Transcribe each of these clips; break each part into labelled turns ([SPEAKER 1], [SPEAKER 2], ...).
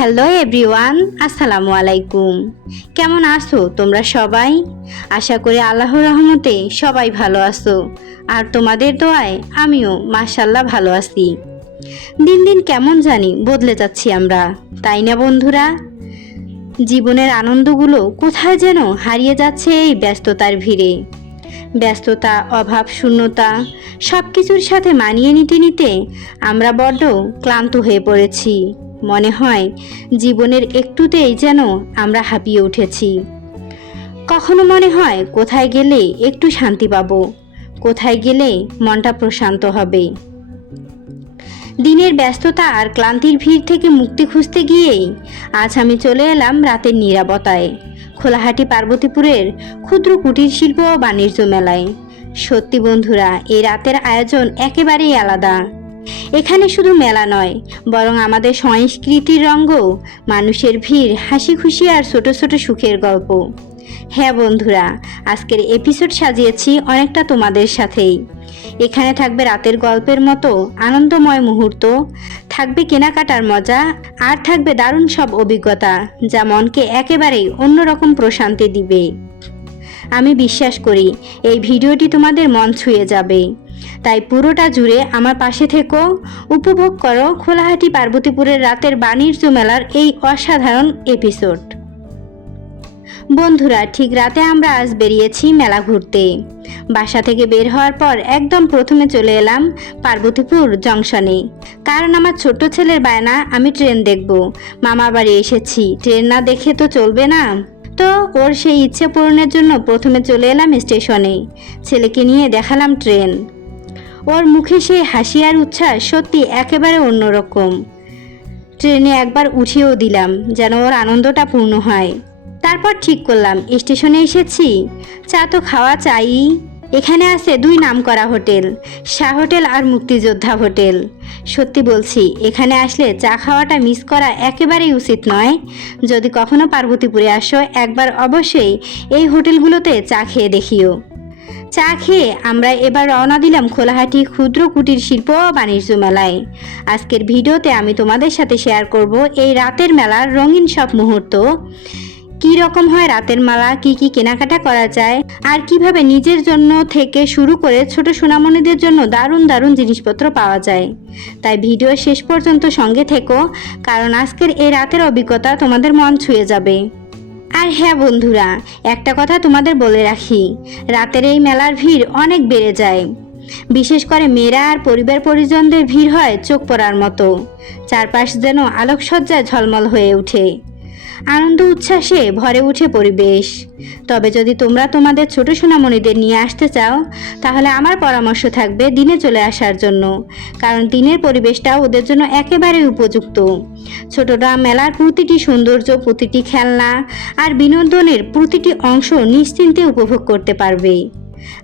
[SPEAKER 1] Hello everyone আসসালামু আলাইকুম কেমন আছো তোমরা সবাই? আশা করি আল্লাহর রহমতে সবাই ভালো আছো। আর তোমাদের দোয়ায় আমিও মাশাল্লাহ ভালো আছি। দিন দিন কেমন জানি বদলে যাচ্ছি আমরা, তাই না বন্ধুরা? জীবনের আনন্দগুলো কোথায় যেন হারিয়ে যাচ্ছে এই ব্যস্ততার ভিড়ে। ব্যস্ততা, অভাব, শূন্যতা সব কিছুর সাথে মানিয়ে নিতে নিতে আমরা বড্ড ক্লান্ত হয়ে পড়েছি। মনে হয়, জীবনের একটুতেই যেন আমরা হাঁপিয়ে উঠেছি। কখনো মনে হয়, কোথায় গেলে একটু শান্তি পাবো, কোথায় গেলে মনটা প্রশান্ত হবে। দিনের ব্যস্ততা আর ক্লান্তির ভিড় থেকে মুক্তি খুঁজতে গিয়েই আজ আমি চলে এলাম রাতের নিরাপত্তায়, খোলাহাটি পার্বতীপুরের ক্ষুদ্র কুটির শিল্প ও বাণিজ্য মেলায়। সত্যি বন্ধুরা, এই রাতের আয়োজন একেবারেই আলাদা। এখানে শুধু মেলা নয়, বরং আমাদের সংস্কৃতির রঙ্গ, মানুষের ভিড় হাসি খুশি আর ছোট ছোট সুখের গল্প। হ্যাঁ বন্ধুরা, আজকের এপিসোড সাজিয়েছি অনেকটা তোমাদের সাথেই। এখানে থাকবে রাতের গল্পের মতো আনন্দময় মুহূর্ত, থাকবে কেনাকাটার মজা, আর থাকবে দারুণ সব অভিজ্ঞতা, যা মনকে একেবারেই অন্যরকম প্রশান্তি দিবে। আমি বিশ্বাস করি, এই ভিডিওটি তোমাদের মন ছুঁয়ে যাবে। তাই পুরোটা জুড়ে আমার পাশে থেকো। উপভোগ করো খোলাহাটি পার্বতীপুরের রাতের বাণিজ্য মেলার এই অসাধারণ এপিসোড বন্ধুরা, ঠিক রাতে আমরা আজ বেরিয়েছি মেলা ঘুরতে। বাসা থেকে বের হওয়ার পর একদম প্রথমে চলে এলাম পার্বতীপুর জংশনে। কারণ আমার ছোট্ট ছেলের বায়না আমি ট্রেন দেখব। মামা বাড়ি এসেছি, ট্রেন না দেখে তো চলবে না। তো ওর সেই ইচ্ছে পূরণের জন্য প্রথমে চলে এলাম স্টেশনে। ছেলেকে নিয়ে দেখালাম ট্রেন। ওর মুখে সেই হাসি আর উচ্ছ্বাস সত্যি একেবারে অন্যরকম। ট্রেনে একবার উঠিয়েও দিলাম যেন ওর আনন্দটা পূর্ণ হয়। তারপর ঠিক করলাম, স্টেশনে এসেছি। চা তো খাওয়া চাই। এখানে আছে দুই নামকরা হোটেল, শাহ হোটেল আর মুক্তিযোদ্ধা হোটেল। সত্যি বলছি, এখানে আসলে চা খাওয়াটা মিস করা একেবারেই উচিত নয়। যদি কখনো পার্বতীপুরে আসো, একবার অবশ্যই এই হোটেলগুলোতে চা খেয়ে দেখিও। চা খেয়ে আমরা এবার রওনা দিলাম খোলাহাটি ক্ষুদ্র কুটির শিল্প বাণিজ্য মেলায়। আজকের ভিডিওতে আমি তোমাদের সাথে শেয়ার করব এই রাতের মেলার রঙিন সব মুহূর্ত। কী রকম হয় রাতের মালা? কি কি কেনাকাটা করা যায়? আর কীভাবে নিজের জন্য থেকে শুরু করে ছোট সোনামণিদের জন্য দারুণ দারুণ জিনিসপত্র পাওয়া যায়? তাই ভিডিও শেষ পর্যন্ত সঙ্গে থেকো, কারণ আজকের এই রাতের অভিজ্ঞতা তোমাদের মন ছুঁয়ে যাবে। আর হ্যাঁ বন্ধুরা, একটা কথা তোমাদের বলে রাখি, রাতের এই মেলার ভিড় অনেক বেড়ে যায়। বিশেষ করে মেয়েরা আর পরিবার পরিজনদের ভিড় হয় চোখ পড়ার মতো। চারপাশ যেন আলোকসজ্জায় ঝলমল হয়ে ওঠে। আনন্দ উচ্ছ্বাসে ভরে উঠে পরিবেশ। তবে যদি তোমরা তোমাদের ছোট সোনামণিদের নিয়ে আসতে চাও, তাহলে আমার পরামর্শ থাকবে দিনে চলে আসার জন্য। কারণ দিনের পরিবেশটা ওদের জন্য একেবারে উপযুক্ত। ছোটরা মেলার প্রতিটি সৌন্দর্য, প্রতিটি খেলনা আর বিনোদনের প্রতিটি অংশ নিশ্চিন্তে উপভোগ করতে পারবে।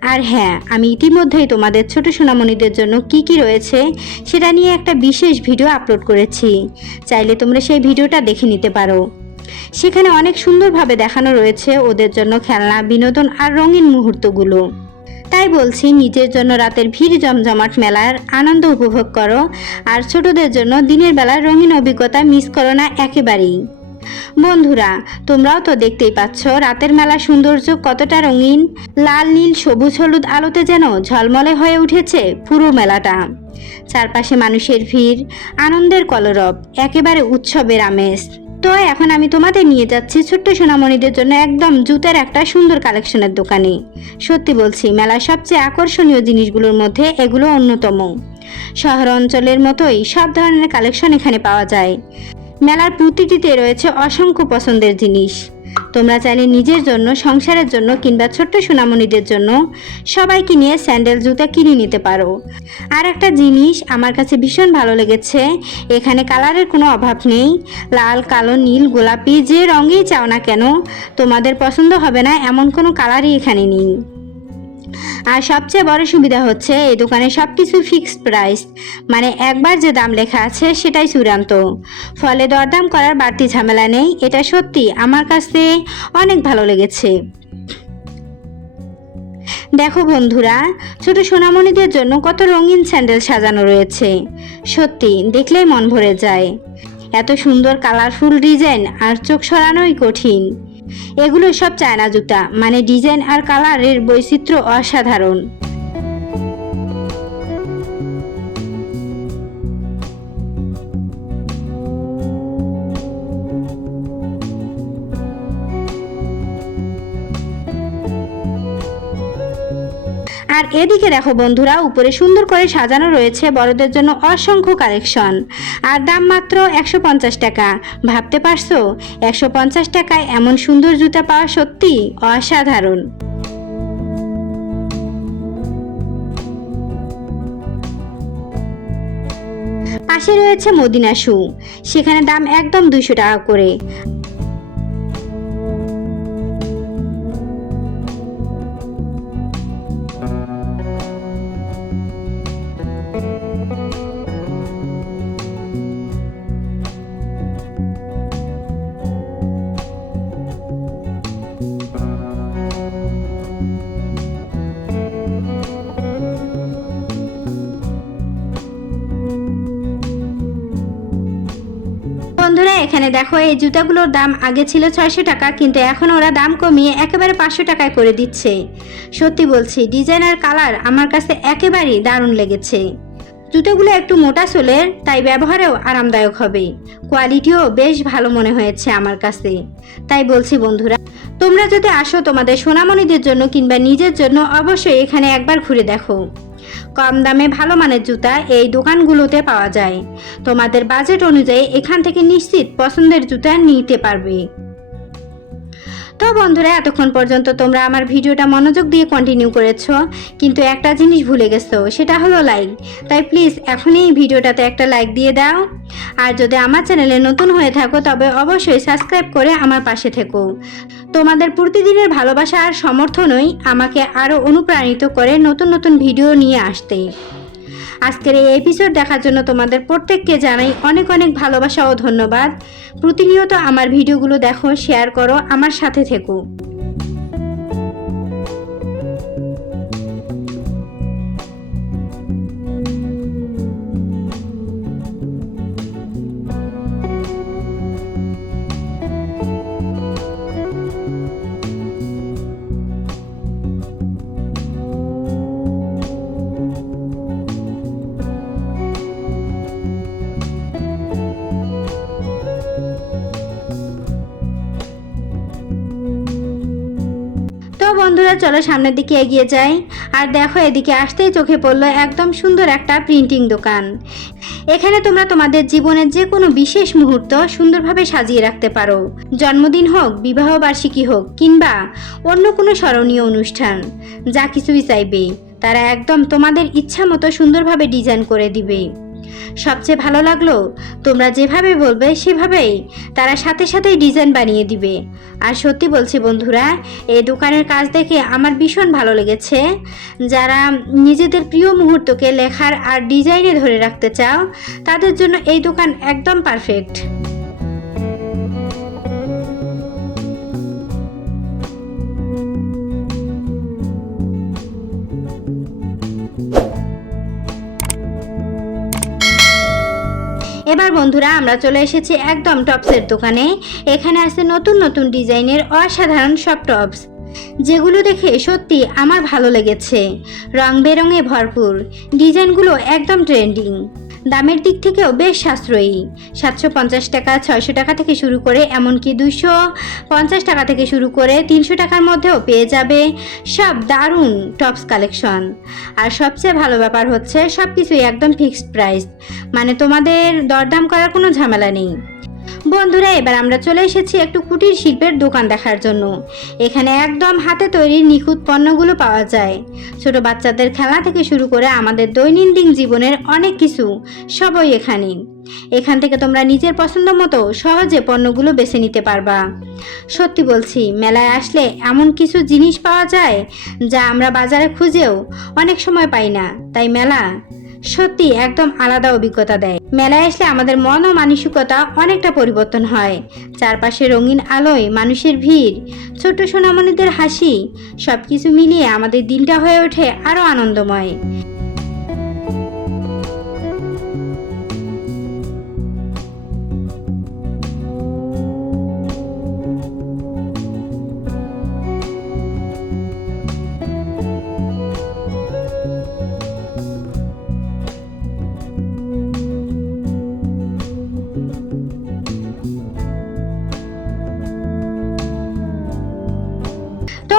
[SPEAKER 1] আর হ্যাঁ আমি ইতিমধ্যেই তোমাদের ছোট সোনামণিদের জন্য কি কি রয়েছে সেটা নিয়ে একটা বিশেষ ভিডিও আপলোড করেছি। চাইলে তোমরা সেই ভিডিওটা দেখে নিতে পারো। সেখানে অনেক সুন্দরভাবে দেখানো রয়েছে ওদের জন্য খেলনা, বিনোদন আর রঙিন মুহূর্তগুলো। তাই বলছি, নিজের জন্য রাতের ভিড় জমজমাট মেলার আনন্দ উপভোগ করো আর ছোটদের জন্য দিনের বেলার রঙিন অভিজ্ঞতা মিস করো না একেবারেই। বন্ধুরা, তোমরাও তো দেখতেই পাচ্ছ রাতের মেলা সৌন্দর্য কতটা রঙিন। লাল, নীল, সবুজ, হলুদ আলোতে যেন ঝলমলে হয়ে উঠেছে পুরো মেলাটা। চারপাশে মানুষের ভিড়, আনন্দের কলরব, একেবারে উৎসবের আমেজ। তো এখন আমি তোমাদের নিয়ে যাচ্ছি ছোট্ট সোনামণিদের জন্য একদম জুতের একটা সুন্দর কালেকশনের দোকানে। সত্যি বলছি, মেলার সবচেয়ে আকর্ষণীয় জিনিসগুলোর মধ্যে এগুলো অন্যতম। শহর অঞ্চলের মতোই সব ধরনের কালেকশন এখানে পাওয়া যায়। মেলার প্রতিটিতে রয়েছে অসংখ্য পছন্দের জিনিস। তোমরা চাইলে নিজের জন্য, সংসারের জন্য কিংবা ছোট্ট সোনামণিদের জন্য সবাইকে নিয়ে স্যান্ডেল জুতা কিনে নিতে পারো। আর একটা জিনিস আমার কাছে ভীষণ ভালো লেগেছে, এখানে কালারের কোনো অভাব নেই। লাল, কালো, নীল, গোলাপি যে রঙেই চাও না কেন, তোমাদের পছন্দ হবে না এমন কোনো কালারই এখানে নেই। আর সবচেয়ে বড় সুবিধা হচ্ছে এই দোকানে সব কিছু ফিক্সড প্রাইস মানে একবার যে দাম লেখা আছে সেটাই চূড়ান্ত। ফলে দরদাম করার বাড়তি ঝামেলা নেই, এটা সত্যি আমার কাছে অনেক ভালো লেগেছে। দেখো বন্ধুরা, ছোট সোনামণিদের জন্য কত রঙিন স্যান্ডেল সাজানো রয়েছে। সত্যি, দেখলেই মন ভরে যায়। এত সুন্দর কালারফুল ডিজাইন আর চোখ সরানোই কঠিন। এগুলো সব চায়না জুতা মানে ডিজাইন আর কালারের বৈচিত্র্য অসাধারণ। এদিকে দেখো বন্ধুরা, উপরে সুন্দর করে সাজানো রয়েছে বড়দের জন্য অসংখ্য কালেকশন। আর দাম মাত্র একশো পঞ্চাশ টাকা। ভাবতে পারছ? একশো পঞ্চাশ টাকায় এমন সুন্দর জুতা পাওয়া সত্যি অসাধারণ। পাশে রয়েছে মদিনা শু। সেখানে দাম একদম দুইশো টাকা করে। এখানে দেখো, এই জুতাগুলোর দাম আগে ছিল ছয়শো টাকা, কিন্তু এখন ওরা দাম কমিয়ে একেবারে পাঁচশো টাকায় করে দিচ্ছে। সত্যি বলছি ডিজাইন আর কালার আমার কাছে একেবারেই দারুণ লেগেছে। জুতোগুলো একটু মোটা সোলের, তাই ব্যবহারেও আরামদায়ক হবে। কোয়ালিটিও বেশ ভালো মনে হয়েছে আমার কাছে। তাই বলছি বন্ধুরা, তোমরা যদি আসো তোমাদের সোনামণিদের জন্য কিংবা নিজের জন্য, অবশ্যই এখানে একবার ঘুরে দেখো। কম দামে ভালো মানের জুতা এই দোকানগুলোতে পাওয়া যায়। তোমাদের বাজেট অনুযায়ী এখান থেকে নিশ্চিত পছন্দের জুতা নিতে পারবে। তো বন্ধুরা, এতক্ষণ পর্যন্ত তোমরা আমার ভিডিওটা মনোযোগ দিয়ে কন্টিনিউ করেছ, কিন্তু একটা জিনিস ভুলে গেছো, সেটা হলো লাইক তাই প্লিজ এখনই এই ভিডিওটাতে একটা লাইক দিয়ে দাও। আর যদি আমার চ্যানেলে নতুন হয়ে থাকো, তবে অবশ্যই সাবস্ক্রাইব করে আমার পাশে থেকো। তোমাদের প্রতিদিনের ভালোবাসা আর সমর্থনই আমাকে আরও অনুপ্রাণিত করে নতুন নতুন ভিডিও নিয়ে আসতে। আজকের এই এপিসোড দেখার জন্য তোমাদের প্রত্যেককে জানাই অনেক অনেক ভালোবাসা ও ধন্যবাদ। প্রতিনিয়ত আমার ভিডিওগুলো দেখো শেয়ার করো, আমার সাথে থেকো। তো চলো সামনের দিকে এগিয়ে যাই। আর দেখো এদিকে আসতেই চোখে পড়ল একদম সুন্দর একটা প্রিন্টিং দোকান। এখানে তোমরা তোমাদের জীবনের যে কোনো বিশেষ মুহূর্ত সুন্দরভাবে সাজিয়ে রাখতে পারো। জন্মদিন হোক, বিবাহ বার্ষিকী হোক, কিংবা অন্য কোনো স্মরণীয় অনুষ্ঠান, যা কিছুই চাইবে, তারা একদম তোমাদের ইচ্ছা মতো সুন্দরভাবে ডিজাইন করে দিবে। সবচেয়ে ভালো লাগল? তোমরা যেভাবে বলবে সেভাবেই তারা সাথে সাথেই ডিজাইন বানিয়ে দিবে। আর সত্যি বলছি বন্ধুরা, এই দোকানের কাজ দেখে আমার ভীষণ ভালো লেগেছে। যারা নিজেদের প্রিয় মুহূর্তকে লেখার আর ডিজাইনে ধরে রাখতে চাও, তাদের জন্য এই দোকান একদম পারফেক্ট এবার বন্ধুরা, আমরা চলে এসেছি একদম টপসের দোকানে। এখানে আছে নতুন নতুন ডিজাইনের অসাধারণ সব টপস যেগুলো দেখে সত্যি আমার ভালো লেগেছে। রং বেরঙে ভরপুর, ডিজাইনগুলো একদম ট্রেন্ডিং দামের দিক থেকেও বেশ সাশ্রয়ী। সাতশো পঞ্চাশ টাকা, ছয়শো টাকা থেকে শুরু করে, এমনকি দুশো পঞ্চাশ টাকা থেকে শুরু করে, তিনশো টাকার মধ্যেও পেয়ে যাবে সব দারুণ টপস কালেকশন। আর সবচেয়ে ভালো ব্যাপার হচ্ছে সব কিছুই একদম ফিক্সড প্রাইস। মানে তোমাদের দরদাম করার কোনো ঝামেলা নেই। বন্ধুরা, এবার আমরা চলে এসেছি একটু কুটির শিল্পের দোকান দেখার জন্য। এখানে একদম হাতে তৈরি নিখুঁত পণ্যগুলো পাওয়া যায়। ছোট বাচ্চাদের খেলা থেকে শুরু করে আমাদের দৈনন্দিন জীবনের অনেক কিছু, সবই এখানে। এখান থেকে তোমরা নিজের পছন্দ মতো সহজে পণ্যগুলো বেছে নিতে পারবা। সত্যি বলছি, মেলায় আসলে এমন কিছু জিনিস পাওয়া যায় যা আমরা বাজারে খুঁজেও অনেক সময় পাই না। তাই মেলা সত্যি একদম আলাদা অভিজ্ঞতা দেয়। মেলায় আসলে আমাদের মন ও মানসিকতা অনেকটা পরিবর্তন হয়। চারপাশে রঙিন আলোয় মানুষের ভিড়, ছোট্ট সোনামণিদের হাসি, সবকিছু মিলিয়ে আমাদের দিনটা হয়ে ওঠে আরও আনন্দময়।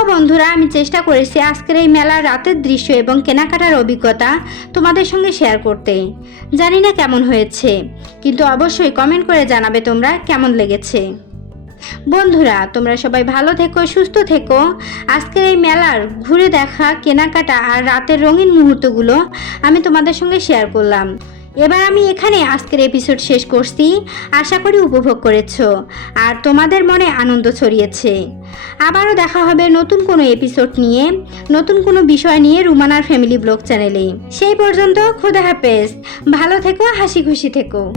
[SPEAKER 1] বন্ধুরা, আমি চেষ্টা করেছি আজকের এই মেলার রাতের দৃশ্য এবং কেনাকাটার অভিজ্ঞতা তোমাদের সঙ্গে শেয়ার করতে। জানি না কেমন হয়েছে, কিন্তু অবশ্যই কমেন্ট করে জানাবে তোমরা কেমন লেগেছে। বন্ধুরা, তোমরা সবাই ভালো থেকো, সুস্থ থেকো। আজকের এই মেলার ঘুরে দেখা, কেনাকাটা আর রাতের রঙিন মুহূর্তগুলো আমি তোমাদের সঙ্গে শেয়ার করলাম। এবার আমি এখানে আজকের এপিসোড শেষ করছি। আশা করি উপভোগ করেছ। আর তোমাদের মনে আনন্দ ছড়িয়েছে। আবারও দেখা হবে নতুন কোনো এপিসোড নিয়ে, নতুন কোনো বিষয় নিয়ে রুমানার ফ্যামিলি ব্লগ চ্যানেলে সেই পর্যন্ত খুদা হাফেজ। ভালো থেকো, হাসি খুশি থেকো।